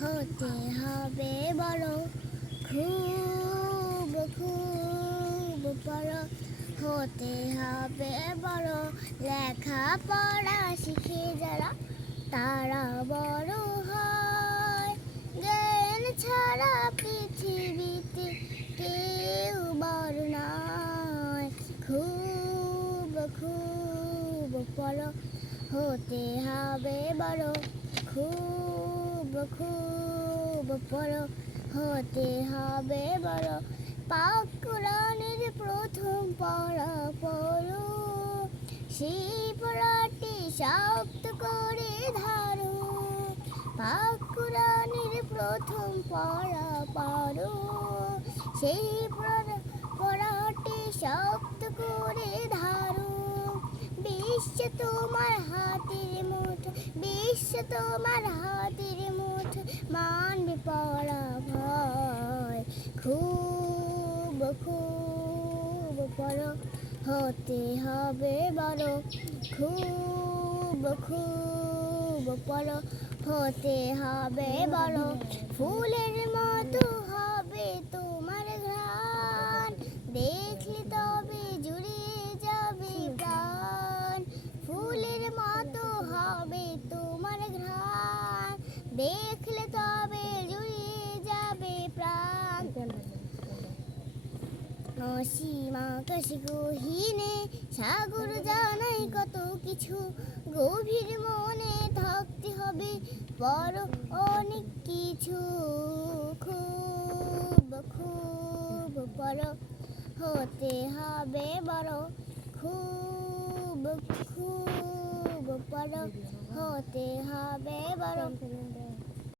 হতে হবে বড়। খুব খুব বড় হতে হবে বড়। লেখা পড়া শিখে যারা, তারা বড় হয়। জ্ঞান ছাড়া পৃথিবীতে কেউ বড় নয়। খুব খুব বড় হতে হবে বড়। খুব খুব বড় হতে হবে বড়। পাক কোরআনের প্রথম পড়া পড়ো। সেই পড়াটি শক্ত করে ধরো। পাক কোরআনের প্রথম পড়া পড়ো। সেই পড়া- পড়াটি শক্ত করে ধরো। বিশ্ব তোমার হাতের মুঠ বিশ্ব তোমার হাতের মুঠ মান পড়া ভয়। খুব খুব বড় হতে হবে বড়। খুব খুব বড় হতে হবে বড়। ফুলের মতো দেখলে তবে জুড়িয়ে যাবে প্রাণ। অসীম আকাশ গহীনে সাগর জানাই কত কিছু। গভীর মনে থাকতে হবে বড় অনেক কিছু। খুব খুব বড় হতে হবে বড়। খুব খুব বড় হতে হবে বড়